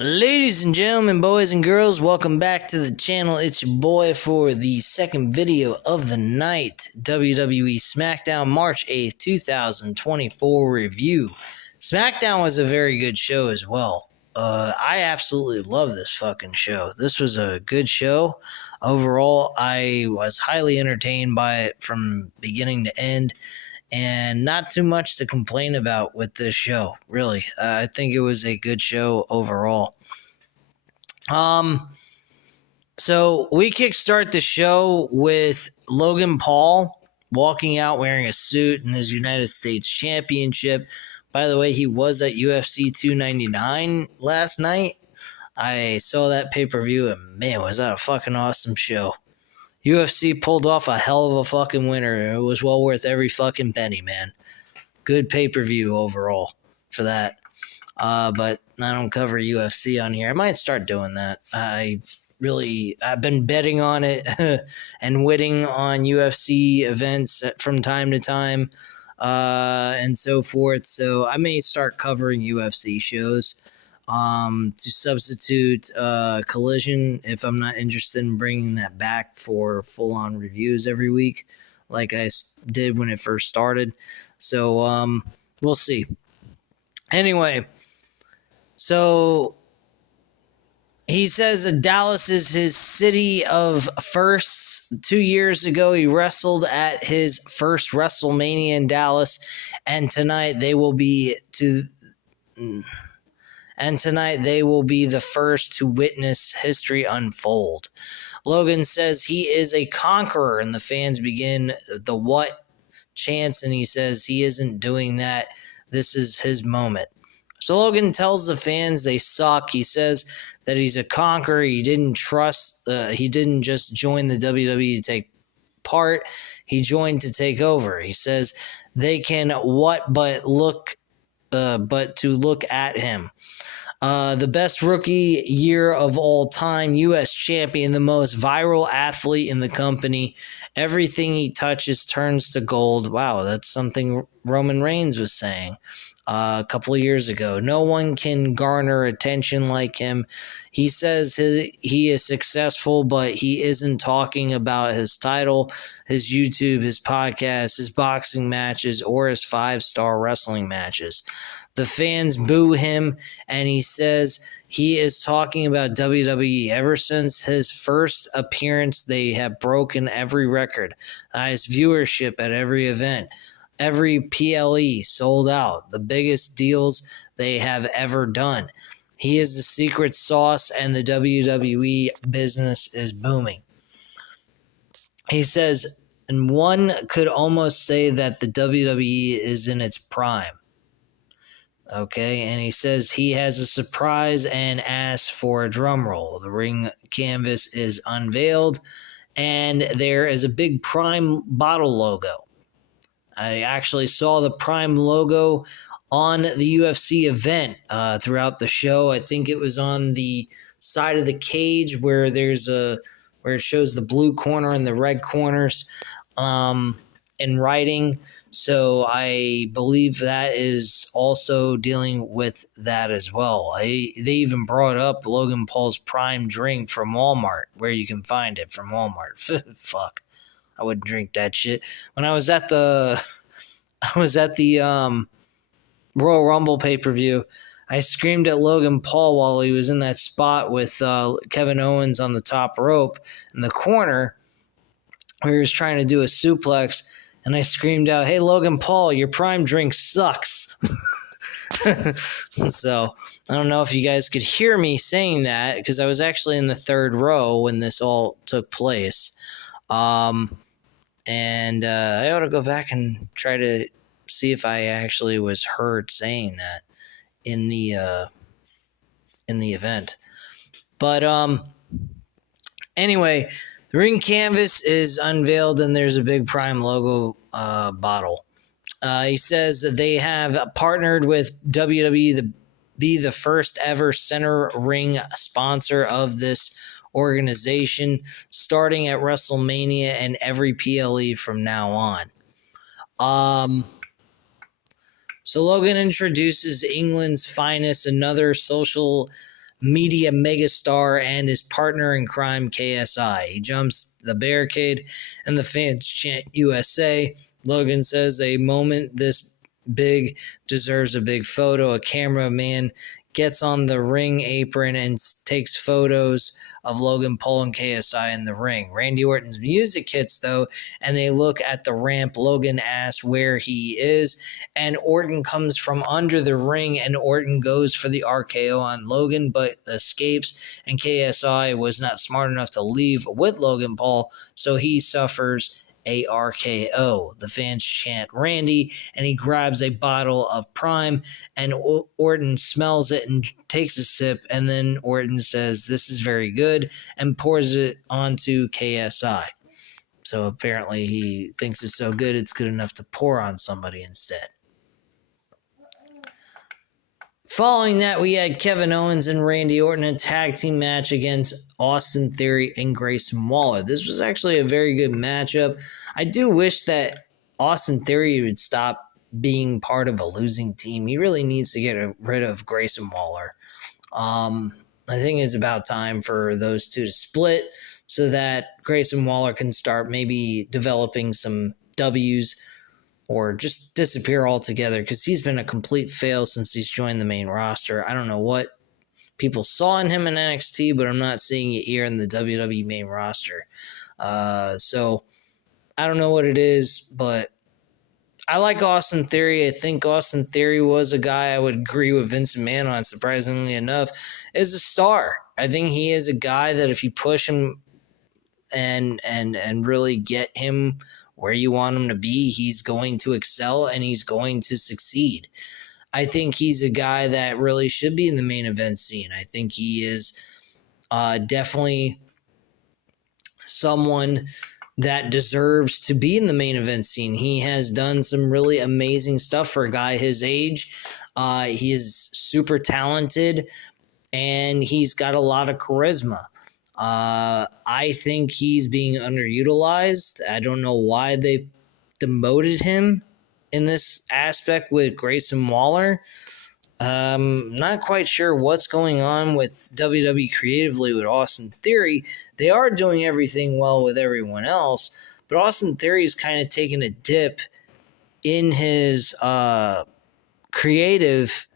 Ladies and gentlemen, boys and girls, welcome back to the channel. It's your boy for the second video of the night, WWE Smackdown March 8th, 2024 review. Smackdown was a very good show as well. I absolutely love this fucking show. This was a good show. Overall, I was highly entertained by it from beginning to end. And not too much to complain about with this show, really. I think it was a good show overall. So we kickstart the show with Logan Paul walking out wearing a suit in his United States Championship. By the way, he was at UFC 299 last night. I saw that pay-per-view, and man, was that a fucking awesome show. UFC pulled off a hell of a fucking winner. It was well worth every fucking penny, man. Good pay-per-view overall for that. But I don't cover UFC on here. I might start doing that. I've been betting on it and winning on UFC events from time to time and so forth. So I may start covering UFC shows. To substitute Collision if I'm not interested in bringing that back for full-on reviews every week like I did when it first started. So we'll see. Anyway, so he says that Dallas is his city of firsts. 2 years ago, he wrestled at his first WrestleMania in Dallas, and tonight they will be the first to witness history unfold. Logan says he is a conqueror, and the fans begin the what chants, and he says he isn't doing that. This is his moment. So Logan tells the fans they suck. He says that he's a conqueror. He didn't just join the WWE to take part. He joined to take over. He says they can but to look at him. The best rookie year of all time, U.S. champion, the most viral athlete in the company. Everything he touches turns to gold. Wow, that's something Roman Reigns was saying a couple of years ago. No one can garner attention like him. He says he is successful, but he isn't talking about his title, his YouTube, his podcast, his boxing matches, or his 5-star wrestling matches. The fans boo him, and he says he is talking about WWE. Ever since his first appearance, they have broken every record. Highest viewership at every event. Every PLE sold out. The biggest deals they have ever done. He is the secret sauce, and the WWE business is booming. He says, and one could almost say that the WWE is in its prime. Okay, and he says he has a surprise and asks for a drum roll. The ring canvas is unveiled, and there is a big Prime bottle logo. I actually saw the Prime logo on the UFC event throughout the show. I think it was on the side of the cage where it shows the blue corner and the red corners in writing. So I believe that is also dealing with that as well. They even brought up Logan Paul's Prime drink from Walmart, where you can find it from Walmart. Fuck. I wouldn't drink that shit. When I was at the Royal Rumble pay-per-view, I screamed at Logan Paul while he was in that spot with Kevin Owens on the top rope in the corner where he was trying to do a suplex, and I screamed out, "Hey, Logan Paul, your Prime drink sucks." So I don't know if you guys could hear me saying that because I was actually in the third row when this all took place. And I ought to go back and try to see if I actually was heard saying that in the event. But anyway, the ring canvas is unveiled and there's a big Prime logo bottle. He says that they have partnered with WWE to be the first ever center ring sponsor of this organization, starting at WrestleMania and every PLE from now on. So Logan introduces England's finest, another social media megastar and his partner in crime, KSI. He jumps the barricade, and the fans chant USA. Logan says, a moment this big deserves a big photo. A cameraman gets on the ring apron and takes photos of Logan Paul and KSI in the ring. Randy Orton's music hits, though, and they look at the ramp. Logan asks where he is, and Orton comes from under the ring, and Orton goes for the RKO on Logan, but escapes, and KSI was not smart enough to leave with Logan Paul, so he suffers a RKO. The fans chant Randy, and he grabs a bottle of Prime, and Orton smells it and takes a sip, and then Orton says, "This is very good," and pours it onto KSI. So apparently he thinks it's so good, it's good enough to pour on somebody instead. Following that, we had Kevin Owens and Randy Orton, a tag team match against Austin Theory and Grayson Waller. This was actually a very good matchup. I do wish that Austin Theory would stop being part of a losing team. He really needs to get rid of Grayson Waller. I think it's about time for those two to split so that Grayson Waller can start maybe developing some W's or just disappear altogether, because he's been a complete fail since he's joined the main roster. I don't know what people saw in him in NXT, but I'm not seeing it here in the WWE main roster. So I don't know what it is, but I like Austin Theory. I think Austin Theory was a guy I would agree with Vince McMahon on, surprisingly enough, is a star. I think he is a guy that if you push him and really get him where you want him to be, he's going to excel and he's going to succeed. I think he's a guy that really should be in the main event scene. I think he is definitely someone that deserves to be in the main event scene. He has done some really amazing stuff for a guy his age. He is super talented and he's got a lot of charisma. I think he's being underutilized. I don't know why they demoted him in this aspect with Grayson Waller. Not quite sure what's going on with WWE creatively with Austin Theory. They are doing everything well with everyone else, but Austin Theory is kind of taking a dip in his creative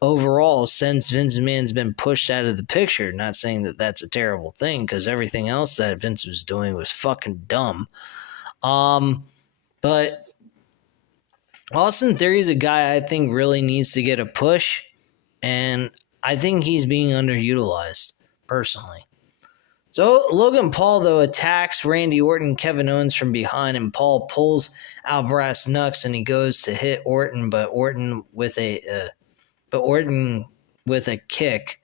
overall since Vince McMahon's been pushed out of the picture. Not saying that that's a terrible thing, because everything else that Vince was doing was fucking dumb. But Austin Theory is a guy I think really needs to get a push, and I think he's being underutilized, personally. So Logan Paul, though, attacks Randy Orton and Kevin Owens from behind, and Paul pulls out brass knucks and he goes to hit Orton, but Orton with a kick,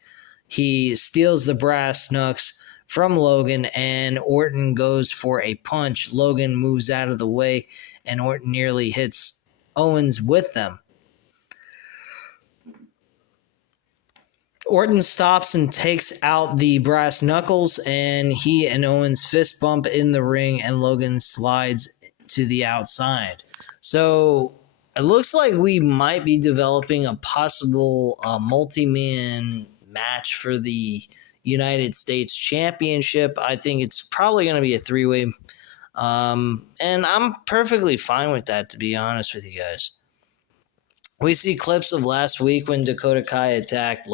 he steals the brass knucks from Logan, and Orton goes for a punch. Logan moves out of the way, and Orton nearly hits Owens with them. Orton stops and takes out the brass knuckles, and he and Owens fist bump in the ring, and Logan slides to the outside. So it looks like we might be developing a possible multi-man match for the United States Championship. I think it's probably going to be a three-way, and I'm perfectly fine with that, to be honest with you guys. We see clips of last week when Dakota Kai attacked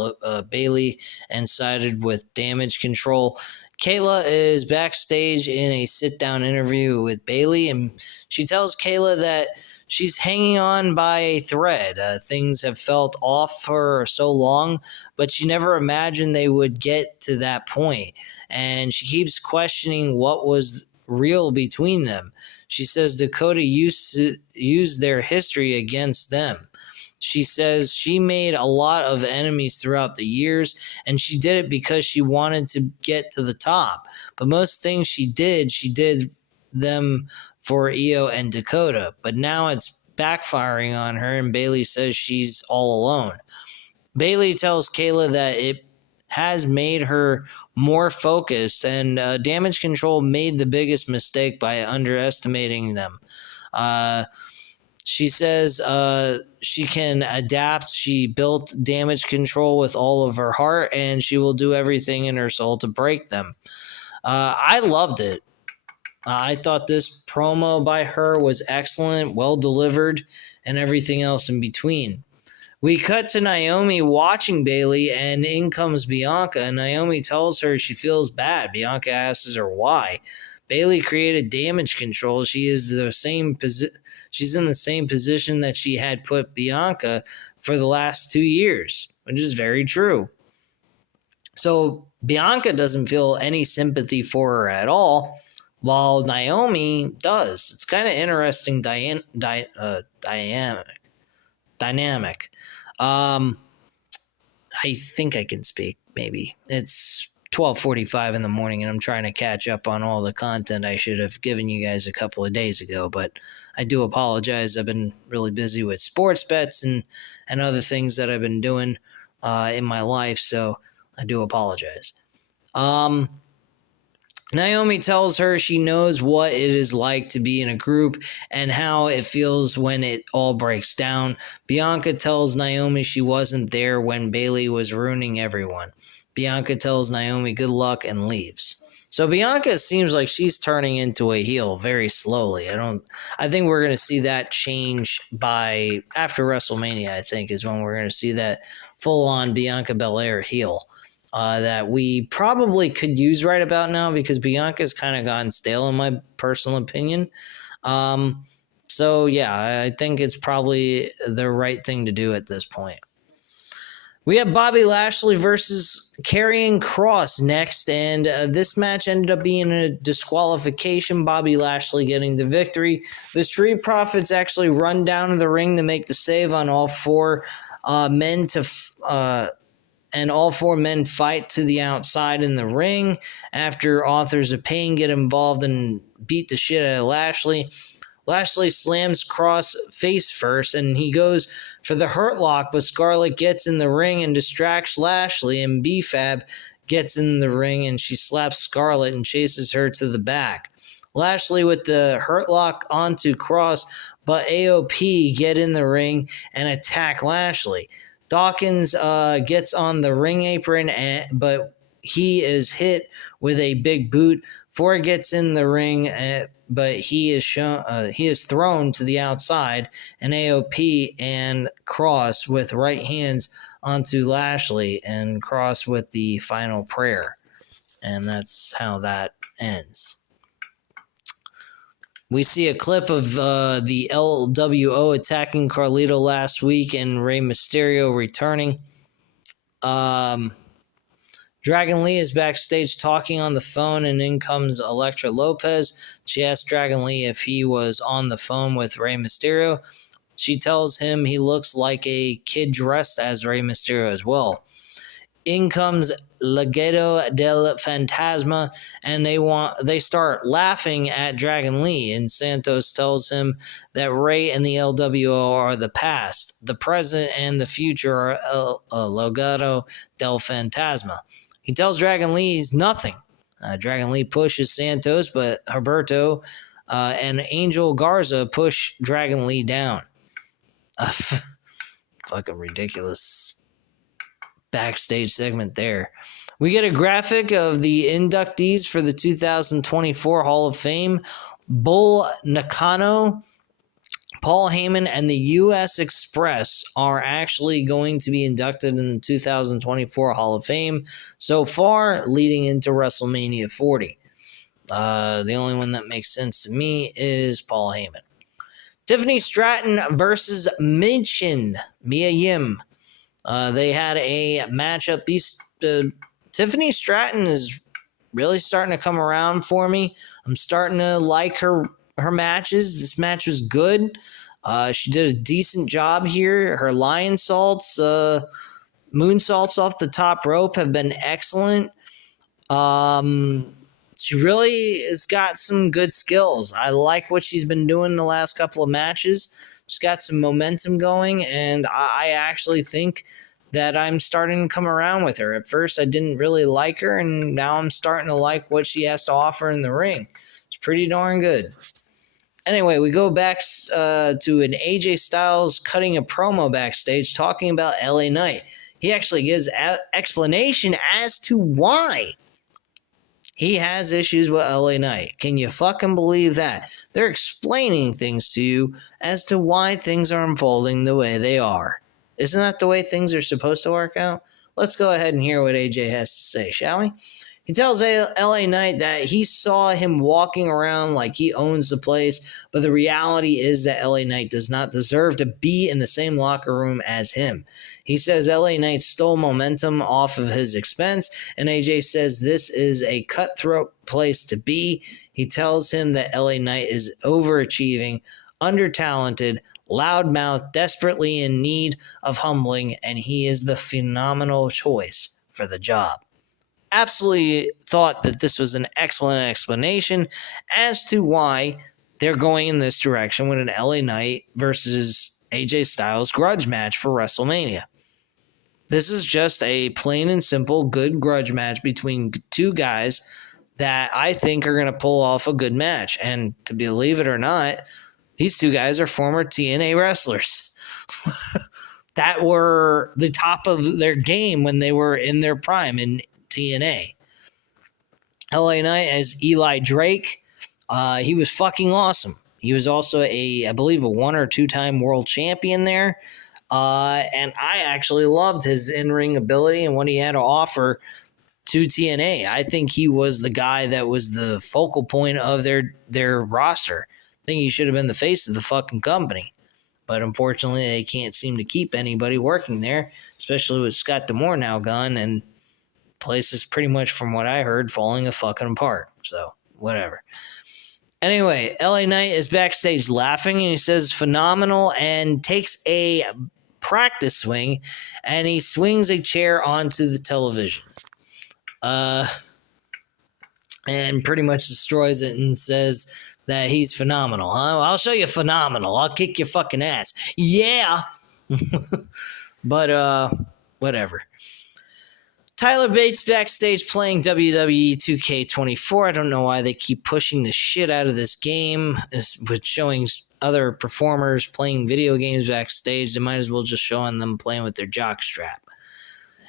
Bayley and sided with Damage Control. Kayla is backstage in a sit-down interview with Bayley, and she tells Kayla that she's hanging on by a thread. Things have felt off for her so long, but she never imagined they would get to that point. And she keeps questioning what was real between them. She says Dakota used to use their history against them. She says she made a lot of enemies throughout the years, and she did it because she wanted to get to the top. But most things she did them for Io and Dakota. But now it's backfiring on her, and Bayley says she's all alone. Bayley tells Kayla that it has made her more focused, and Damage Control made the biggest mistake by underestimating them. She says she can adapt. She built damage control with all of her heart, and she will do everything in her soul to break them. I loved it. I thought this promo by her was excellent, well delivered, and everything else in between. We cut to Naomi watching Bayley, and in comes Bianca. Naomi tells her she feels bad. Bianca asks her why. Bayley created damage control. She's in the same position that she had put Bianca for the last 2 years, which is very true. So Bianca doesn't feel any sympathy for her at all, while Naomi does. It's kind of interesting dynamic. I think I can speak, maybe. It's 12:45 in the morning, and I'm trying to catch up on all the content I should have given you guys a couple of days ago, but I do apologize. I've been really busy with sports bets and other things that I've been doing in my life, so I do apologize. Naomi tells her she knows what it is like to be in a group and how it feels when it all breaks down. Bianca tells Naomi she wasn't there when Bayley was ruining everyone. Bianca tells Naomi good luck and leaves. So Bianca seems like she's turning into a heel very slowly. I think we're going to see that change by after WrestleMania, I think, is when we're going to see that full-on Bianca Belair heel. That we probably could use right about now because Bianca's kind of gone stale in my personal opinion. So yeah, I think it's probably the right thing to do at this point. We have Bobby Lashley versus Karrion Kross next, and this match ended up being a disqualification. Bobby Lashley getting the victory. The Street Profits actually run down to the ring to make the save on all four men and all four men fight to the outside in the ring after Authors of Pain get involved and beat the shit out of Lashley. Lashley slams Kross face first, and he goes for the Hurt Lock, but Scarlett gets in the ring and distracts Lashley, and B-Fab gets in the ring, and she slaps Scarlett and chases her to the back. Lashley with the Hurt Lock onto Kross, but AOP get in the ring and attack Lashley. Dawkins gets on the ring apron, but he is hit with a big boot. Ford gets in the ring, but he is thrown to the outside, and AOP and Kross with right hands onto Lashley, and Kross with the final prayer. And that's how that ends. We see a clip of the LWO attacking Carlito last week and Rey Mysterio returning. Dragon Lee is backstage talking on the phone, and in comes Elektra Lopez. She asks Dragon Lee if he was on the phone with Rey Mysterio. She tells him he looks like a kid dressed as Rey Mysterio as well. In comes Legado del Fantasma, and they start laughing at Dragon Lee, and Santos tells him that Rey and the LWO are the past. The present and the future are Legado del Fantasma. He tells Dragon Lee he's nothing. Dragon Lee pushes Santos, but Humberto and Angel Garza push Dragon Lee down. Fucking ridiculous backstage segment there. We get a graphic of the inductees for the 2024 Hall of Fame. Bull Nakano, Paul Heyman, and the U.S. Express are actually going to be inducted in the 2024 Hall of Fame so far, leading into WrestleMania 40. The only one that makes sense to me is Paul Heyman. Tiffany Stratton versus Mia Yim. They had a matchup. Tiffany Stratton is really starting to come around for me. I'm starting to like her matches. This match was good. She did a decent job here. Her moonsaults off the top rope have been excellent. She really has got some good skills. I like what she's been doing the last couple of matches. She's got some momentum going, and I actually think that I'm starting to come around with her. At first, I didn't really like her, and now I'm starting to like what she has to offer in the ring. It's pretty darn good. Anyway, we go back to an AJ Styles cutting a promo backstage talking about LA Knight. He actually gives an explanation as to why he has issues with LA Knight. Can you fucking believe that? They're explaining things to you as to why things are unfolding the way they are. Isn't that the way things are supposed to work out? Let's go ahead and hear what AJ has to say, shall we? He tells LA Knight that he saw him walking around like he owns the place, but the reality is that LA Knight does not deserve to be in the same locker room as him. He says LA Knight stole momentum off of his expense, and AJ says this is a cutthroat place to be. He tells him that LA Knight is overachieving, under-talented, loudmouth, desperately in need of humbling, and he is the phenomenal choice for the job. Absolutely thought that this was an excellent explanation as to why they're going in this direction with an LA Knight versus AJ Styles grudge match for WrestleMania. This is just a plain and simple good grudge match between two guys that I think are going to pull off a good match. And to believe it or not, these two guys are former TNA wrestlers that were the top of their game when they were in their prime in TNA. LA Knight as Eli Drake. He was fucking awesome. He was also I believe a 1 or 2 time world champion there. And I actually loved his in-ring ability and what he had to offer to TNA. I think he was the guy that was the focal point of their roster. I think he should have been the face of the fucking company. But unfortunately, they can't seem to keep anybody working there, especially with Scott D'Amore now gone, and place is pretty much, from what I heard, falling a fucking apart. So, whatever. Anyway, LA Knight is backstage laughing, and he says phenomenal, and takes a practice swing, and he swings a chair onto the television. And pretty much destroys it and says that he's phenomenal. Huh? I'll show you phenomenal. I'll kick your fucking ass. Yeah. But, whatever. Tyler Bates backstage playing WWE 2K24. I don't know why they keep pushing the shit out of this game with showing other performers playing video games backstage. They might as well just show them playing with their jockstrap.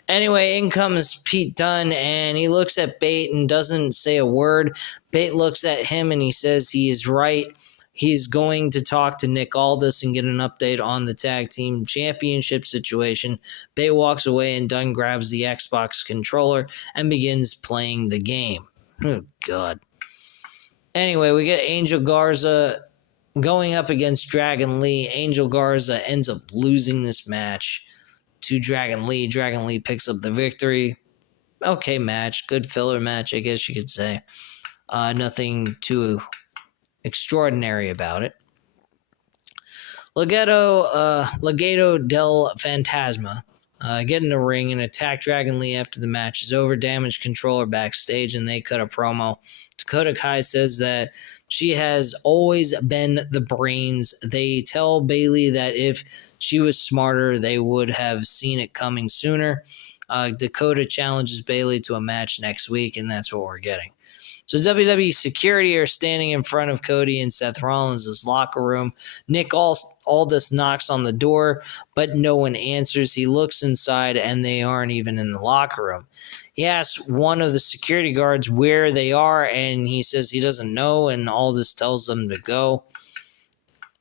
Anyway, in comes Pete Dunne, and he looks at Bate and doesn't say a word. Bate looks at him, and he says he is right. He's going to talk to Nick Aldis and get an update on the tag team championship situation. Bate walks away, and Dunne grabs the Xbox controller and begins playing the game. Oh, God. Anyway, we get Angel Garza going up against Dragon Lee. Angel Garza ends up losing this match to Dragon Lee. Dragon Lee picks up the victory. Okay match. Good filler match, I guess you could say. Nothing too extraordinary about it. Legado del Fantasma get in the ring and attack Dragon Lee after the match is over. Damage Controller backstage, and they cut a promo. Dakota Kai says that she has always been the brains. They tell Bayley that if she was smarter, they would have seen it coming sooner. Dakota challenges Bayley to a match next week, and that's what we're getting. So WWE security are standing in front of Cody and Seth Rollins' locker room. Nick Aldis knocks on the door, but no one answers. He looks inside, and they aren't even in the locker room. He asks one of the security guards where they are, and he says he doesn't know, and Aldis tells them to go.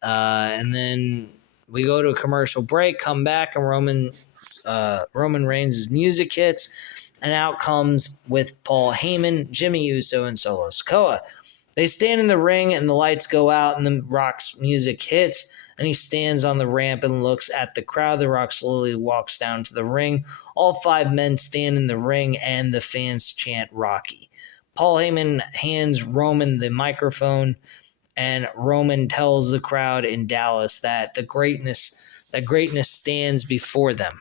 And then we go to a commercial break, come back, and Roman Reigns' music hits. And out comes with Paul Heyman, Jimmy Uso, and Solo Sikoa. They stand in the ring, and the lights go out, and the Rock's music hits, and he stands on the ramp and looks at the crowd. The Rock slowly walks down to the ring. All 5 men stand in the ring, and the fans chant Rocky. Paul Heyman hands Roman the microphone, and Roman tells the crowd in Dallas that the greatness stands before them.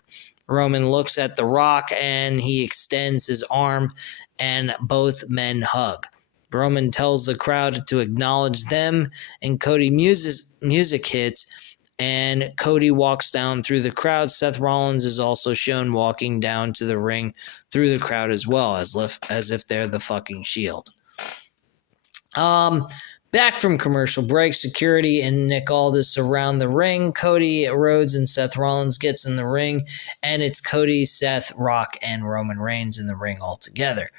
Roman looks at The Rock, and he extends his arm, and both men hug. Roman tells the crowd to acknowledge them, and Cody music hits, and Cody walks down through the crowd. Seth Rollins is also shown walking down to the ring through the crowd as well, as if they're the fucking Shield. Back from commercial break, security and Nick Aldis surround the ring. Cody Rhodes and Seth Rollins gets in the ring, and it's Cody, Seth, Rock, and Roman Reigns in the ring all together.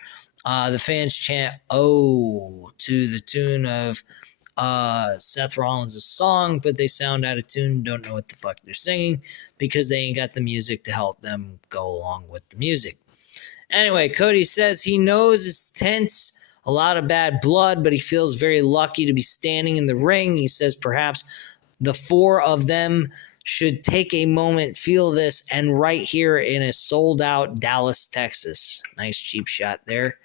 The fans chant "Oh" to the tune of Seth Rollins' song, but they sound out of tune, don't know what the fuck they're singing, because they ain't got the music to help them go along with the music. Anyway, Cody says he knows it's tense, a lot of bad blood, but he feels very lucky to be standing in the ring. He says perhaps the four of them should take a moment, feel this, and right here in a sold-out Dallas, Texas. Nice cheap shot there.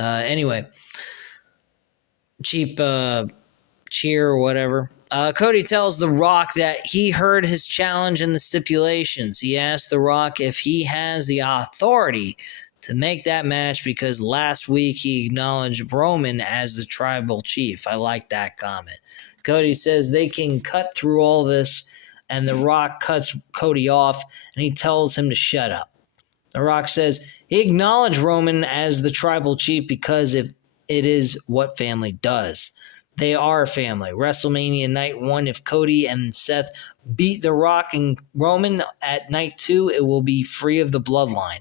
Anyway, cheap cheer or whatever. Cody tells The Rock that he heard his challenge and the stipulations. He asked The Rock if he has the authority to make that match because last week he acknowledged Roman as the tribal chief. I like that comment. Cody says they can cut through all this, and The Rock cuts Cody off, and he tells him to shut up. The Rock says he acknowledged Roman as the tribal chief because if it is what family does. They are family. WrestleMania Night 1, if Cody and Seth beat The Rock and Roman at Night 2, it will be free of the bloodline.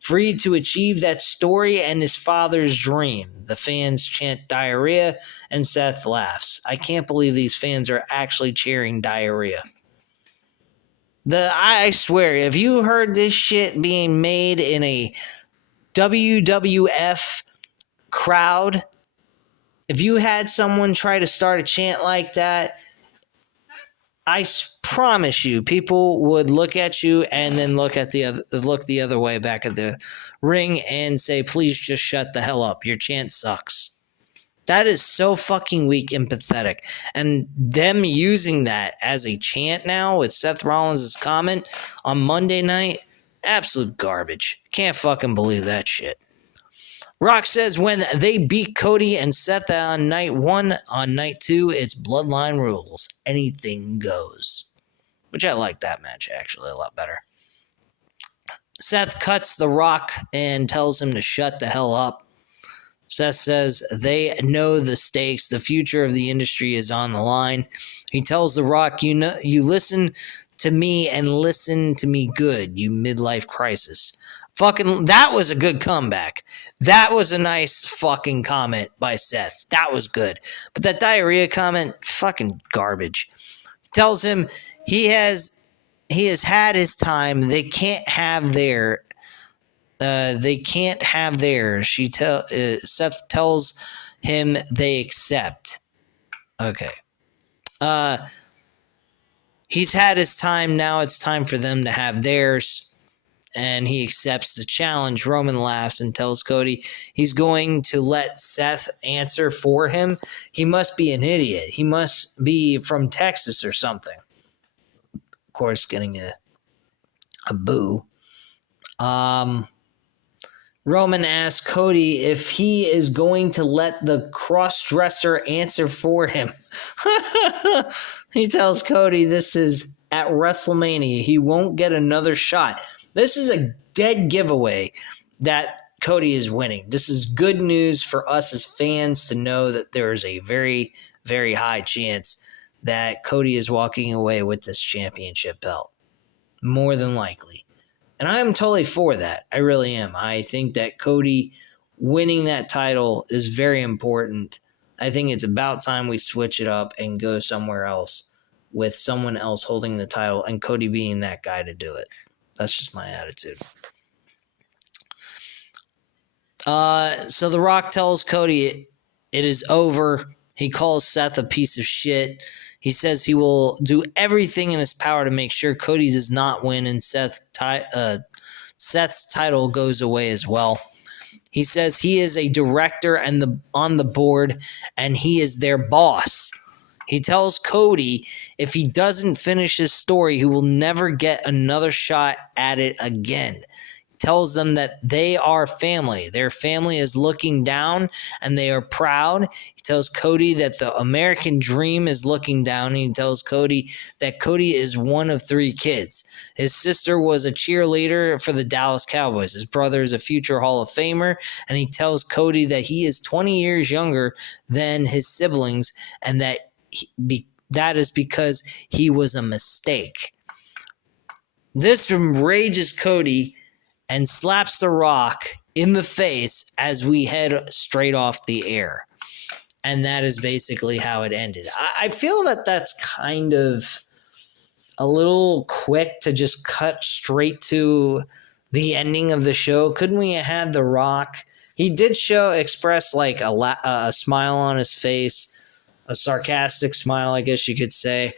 Free to achieve that story and his father's dream. The fans chant diarrhea, and Seth laughs. I can't believe these fans are actually cheering diarrhea. I swear, if you heard this shit being made in a WWF crowd, if you had someone try to start a chant like that, I promise you, people would look at you and then look the other way back at the ring and say, "Please just shut the hell up. Your chant sucks." That is so fucking weak and pathetic. And them using that as a chant now with Seth Rollins' comment on Monday night, absolute garbage. Can't fucking believe that shit. Rock says when they beat Cody and Seth on Night 1, on Night 2, it's Bloodline rules. Anything goes. Which I like that match, actually, a lot better. Seth cuts The Rock and tells him to shut the hell up. Seth says they know the stakes. The future of the industry is on the line. He tells The Rock, you listen to me and listen to me good, you midlife crisis. Fucking, that was a good comeback. That was a nice fucking comment by Seth. That was good. But that diarrhea comment, fucking garbage. Tells him he has had his time. They can't have their. Seth tells him they accept. Okay. He's had his time. Now it's time for them to have theirs. And he accepts the challenge. Roman laughs and tells Cody he's going to let Seth answer for him. He must be an idiot. He must be from Texas or something. Of course, getting a boo. Roman asks Cody if he is going to let the cross-dresser answer for him. He tells Cody this is at WrestleMania. He won't get another shot. This is a dead giveaway that Cody is winning. This is good news for us as fans to know that there is a very, very high chance that Cody is walking away with this championship belt. More than likely. And I'm totally for that. I really am. I think that Cody winning that title is very important. I think it's about time we switch it up and go somewhere else with someone else holding the title and Cody being that guy to do it. That's just my attitude. So The Rock tells Cody it is over. He calls Seth a piece of shit. He says he will do everything in his power to make sure Cody does not win and Seth's title goes away as well. He says he is a director and on the board and he is their boss. He tells Cody if he doesn't finish his story, he will never get another shot at it again. He tells them that they are family. Their family is looking down and they are proud. He tells Cody that the American dream is looking down. And he tells Cody that Cody is one of 3 kids. His sister was a cheerleader for the Dallas Cowboys. His brother is a future Hall of Famer. And he tells Cody that he is 20 years younger than his siblings and that that is because he was a mistake. This enrages Cody and slaps The Rock in the face as we head straight off the air. And that is basically how it ended. I feel that that's kind of a little quick to just cut straight to the ending of the show. Couldn't we have had The Rock? He did express like a smile on his face, a sarcastic smile, I guess you could say.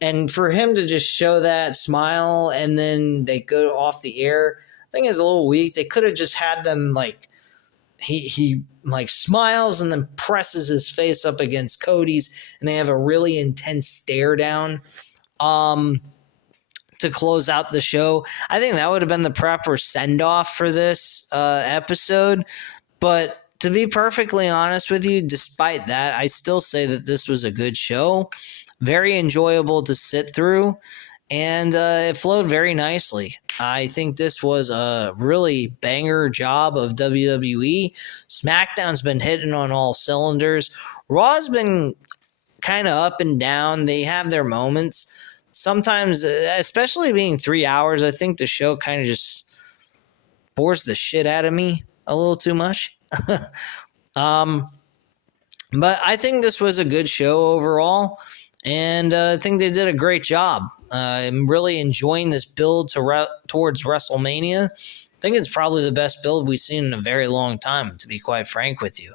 And for him to just show that smile and then they go off the air, I think it's a little weak. They could have just had them like he like smiles and then presses his face up against Cody's and they have a really intense stare down to close out the show. I think that would have been the proper send-off for this episode. But to be perfectly honest with you, despite that, I still say that this was a good show. Very enjoyable to sit through, and it flowed very nicely. I think this was a really banger job of WWE. SmackDown's been hitting on all cylinders. Raw's been kind of up and down. They have their moments. Sometimes, especially being 3 hours, I think the show kind of just bores the shit out of me a little too much. But I think this was a good show overall. And I think they did a great job. I'm really enjoying this build towards WrestleMania. I think it's probably the best build we've seen in a very long time, to be quite frank with you.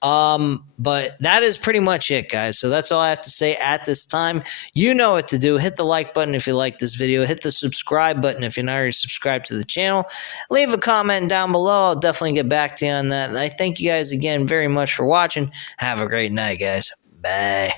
But that is pretty much it, guys. So that's all I have to say at this time. You know what to do. Hit the like button if you like this video. Hit the subscribe button if you're not already subscribed to the channel. Leave a comment down below. I'll definitely get back to you on that. And I thank you guys again very much for watching. Have a great night, guys. Bye.